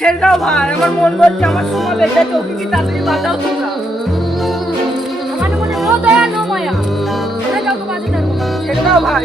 ছেড়ে দাও ভাই আমার মন বলছে আমার সোনা বেঁচে ওকে কি তাড়াতাড়ি বাঁচাও তোমরা? আমার মনে নো দয়া নো মায়া। বাঁচাতে ছেড়ে দাও ভাই।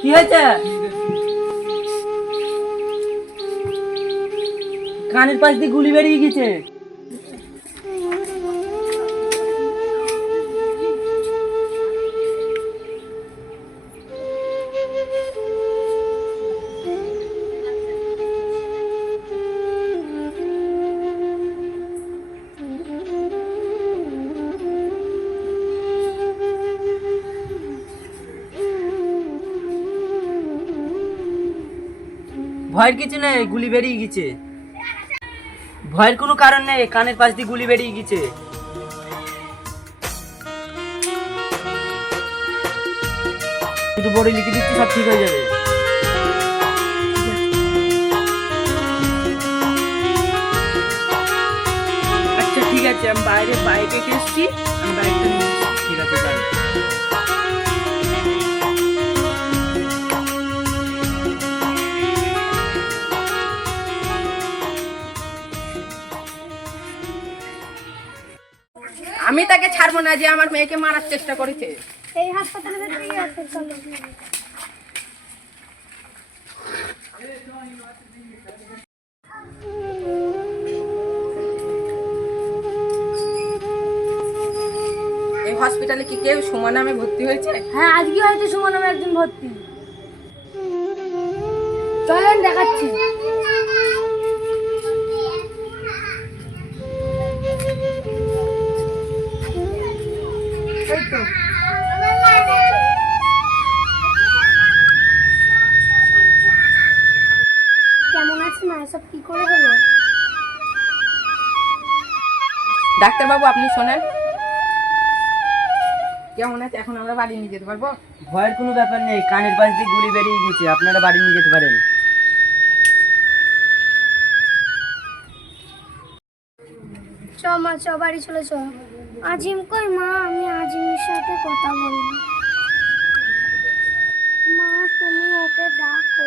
কি হয়েছে? কানের পাশ দিয়ে গুলি বেরিয়ে গেছে। ভয়ের কিছু নেই, গুলি বেরিয়ে গেছে। ভয়ের কোনো কারণ নেই, কানের পাশ দিয়ে গুলি বেরিয়ে গেছে। শুধু বড় লিখে দিচ্ছি, সব ঠিক হয়ে যাবে। আচ্ছা ঠিক আছে, আমি বাইরে বাইকে এসেছি, আমি বাইকটা। ঠিক আছে আমি তাকে ছাড়বো না যে আমার মেয়েকে মারার চেষ্টা করেছে। এই হাসপাতালে এই হসপিটালে কি কেউ সুমন নামে ভর্তি হয়েছে? হ্যাঁ আজকে হয়তো সুমন নামে একজন ভর্তি। চলেন দেখাচ্ছি। ডাক্তারবাবু আপনি শোনেন। কেমন আছে? এখন আমরা বাড়ি নিয়ে যেতে পারব? ভয়ের কোনো ব্যাপার নেই কানের পাশ দিয়ে গুলি বেরিয়ে গেছে আপনারা বাড়ি নিয়ে যেতে পারেন। চ মা চ বাড়ি চলে চ। আজিম কই মা? আমি আজিমের সাথে কথা বলব। মা তুমি ওকে ডাকো।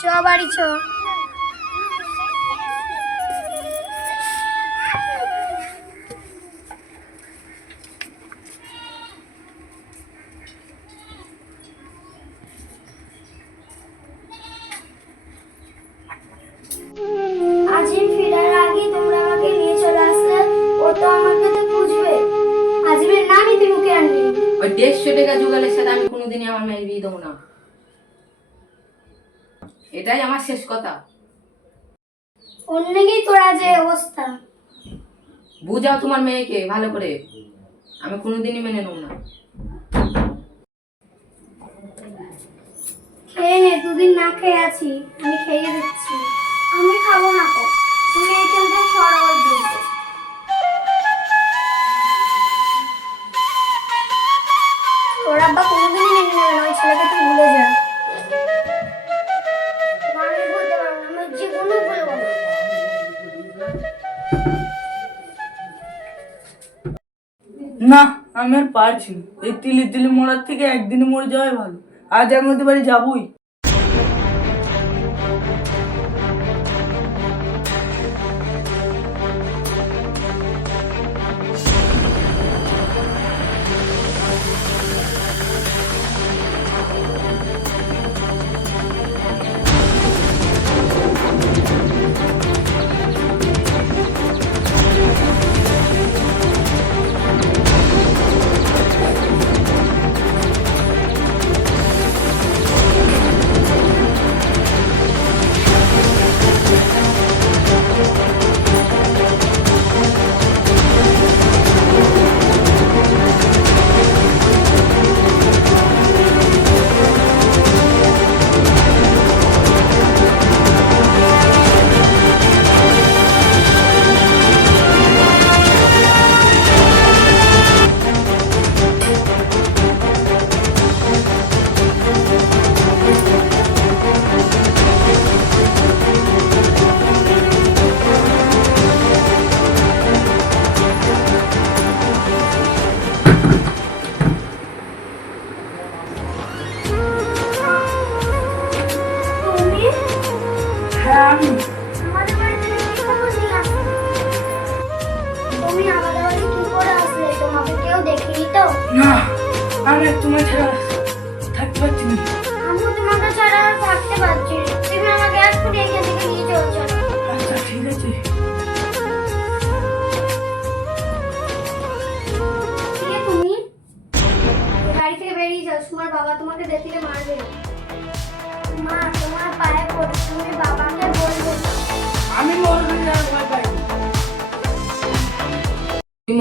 চ বাড়ি চ। তো আমাকে তো খুঁজবে আজিমের নামই তুই মুখে আনবি। ওই দেড়শো টাকা জোগালের সাথে আমি কোনোদিনই আমার মেয়ের বিয়ে দেবো না। এটাই আমার শেষ কথা। অন্যকেই তোরা যে অবস্থা। বুঝাও তোমার মেয়েকে ভালো করে। আমি কোনোদিনই মেনে নেব না। খেয়ে নে দুদিন না খেয়ে আছি। আমি খেয়ে দিচ্ছি। আমি খাব না। না, আমি আর পারছি না। এই তিলি তিলি মরার থেকে একদিনে মরে যাওয়াই ভালো। আজ আমি বাড়ি যাবই।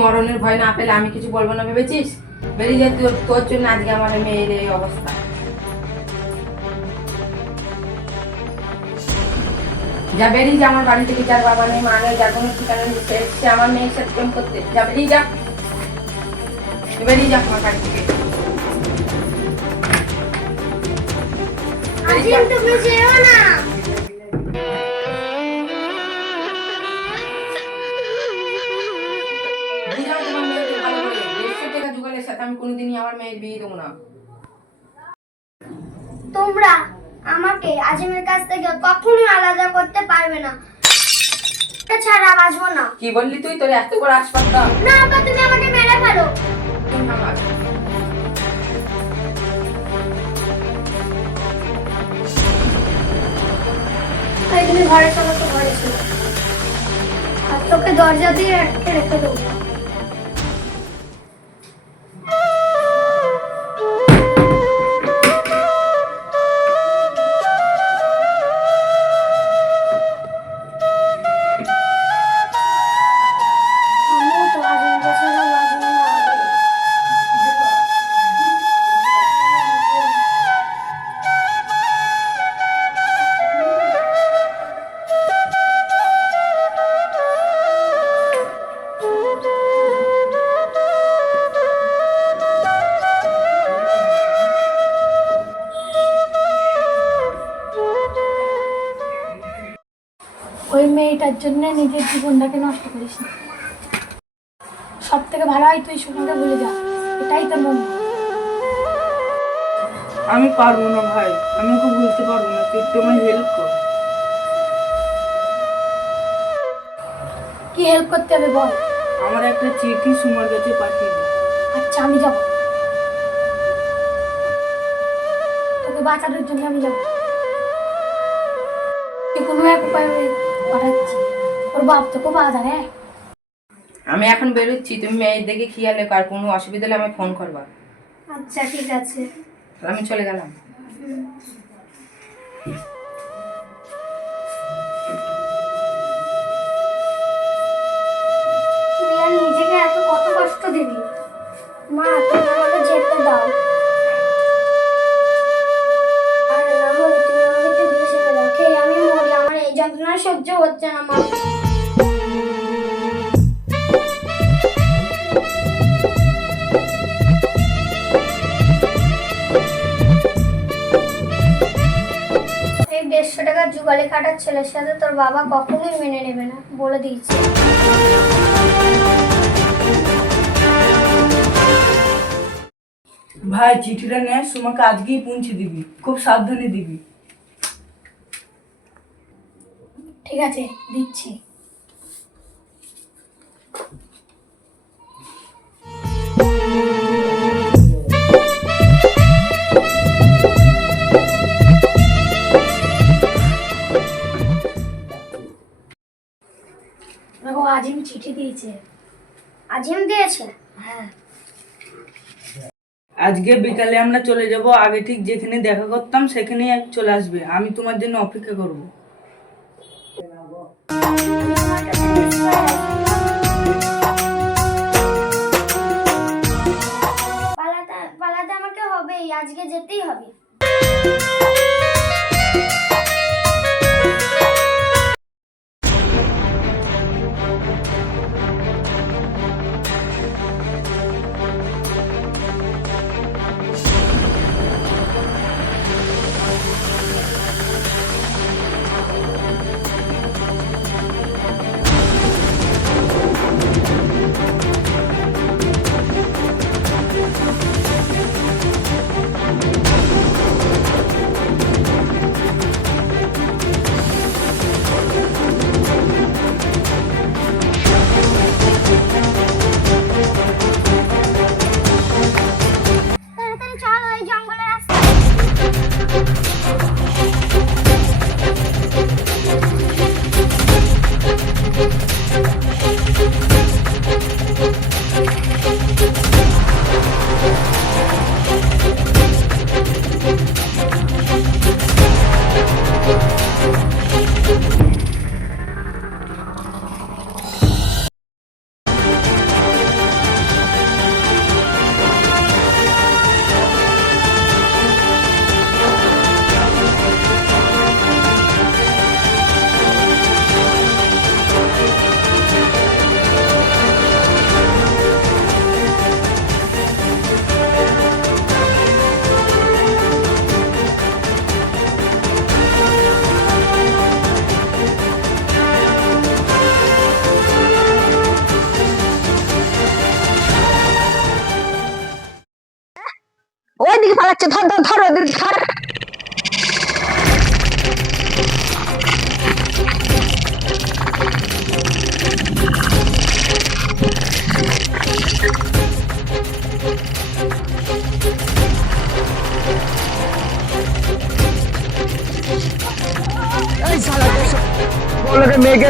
মরণের ভয় না পেলে আমি কিছু বলব না, ভেবেছিস? বেরিয়ে যা, তোর তোর জন্য আজকে আমার মেয়ের এই অবস্থা। যা, বেরিয়ে যা, আমার বাড়ি থেকে যার বাবা নেই, মা নেই, যার কোনো ঠিকানা নেই, সে আমার মেয়ের সাথে প্রেম করতে। যা, বেরিয়ে যা। বেরিয়ে যা আমার বাড়ি থেকে। আজিম তুমি যেও না। কোনোদিনই আমার মেয়ের বিয়ে দেবো না। তোমরা আমাকে আজিমের কাছ থেকে কখনোই আলাদা করতে পারবে না। ছাড়া বাঁচবো না। কি বললি তুই? তোর এত না আব্বা তুমি আমাকে মেরে ফেলো। তুমি ঘরে চলো তো ঘরে চলো আর তোকে দরজা দিয়ে আটকে রেখে দেবো। মেয়েটার জন্য নিজের জীবনটাকে নষ্ট করিস না। সব থেকে ভালো হয় তুই সুমাকে ভুলে যা এটাই তো মন। আমি পারব না ভাই আমি ওকে বলতে পারব না তুই একটু আমায় হেল্প কর। কি হেল্প করতে হবে বল? আমার একটা চিঠি সুমার কাছে পাঠিয়ে দে। আচ্ছা আমি যাব। তোকে বাঁচানোর জন্য আমি যাব। কোনো এক উপায় বাপ তোকে আমি এখন বেরোচ্ছি তুমি মেয়ের দিকে খেয়াল রেখো আর কোনো অসুবিধা হলে আমি ফোন করবা। আচ্ছা ঠিক আছে। আমি চলে গেলাম। নিজেকে এত কত কষ্ট দিবি? মা তুমি আমাকে যেতে দাও। আরে না তুমি আমাকে একটু বিষ দাও। খেয়ে আমি মরি আমার এই যন্ত্রণা সহ্য হচ্ছে না মা। এই যুগালে কাটার ছেলের সাথে তোর বাবা কখনোই মেনে নেবে না বলে দিয়েছি। ভাই চিঠিটা নিয়ে সুমাকে আজকেই পৌঁছে দিবি। খুব সাবধানে দিবি। ঠিক আছে দিচ্ছি। আজিম চিঠি দিয়েছে। আজিম দিয়েছে? হ্যাঁ। আজকে বিকালে আমরা চলে যাব আগে ঠিক যেখানে দেখা করতাম সেখানেই চলে আসবে। আমি তোমার জন্য অপেক্ষা করব।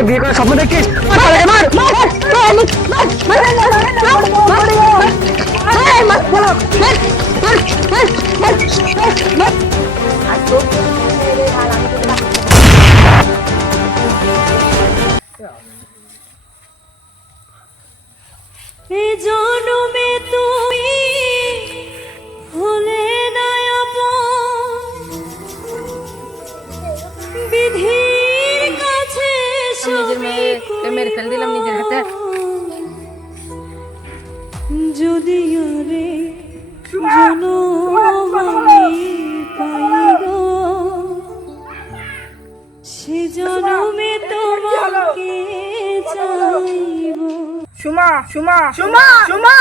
বিয়ে করার স্বপ্ন দেখিস জনমে তুমি ফেল দিলাম নিজের হাতে। যদি রে সে জনমে তোমাকে চাইব। সুমা সুমা সুমা সুমা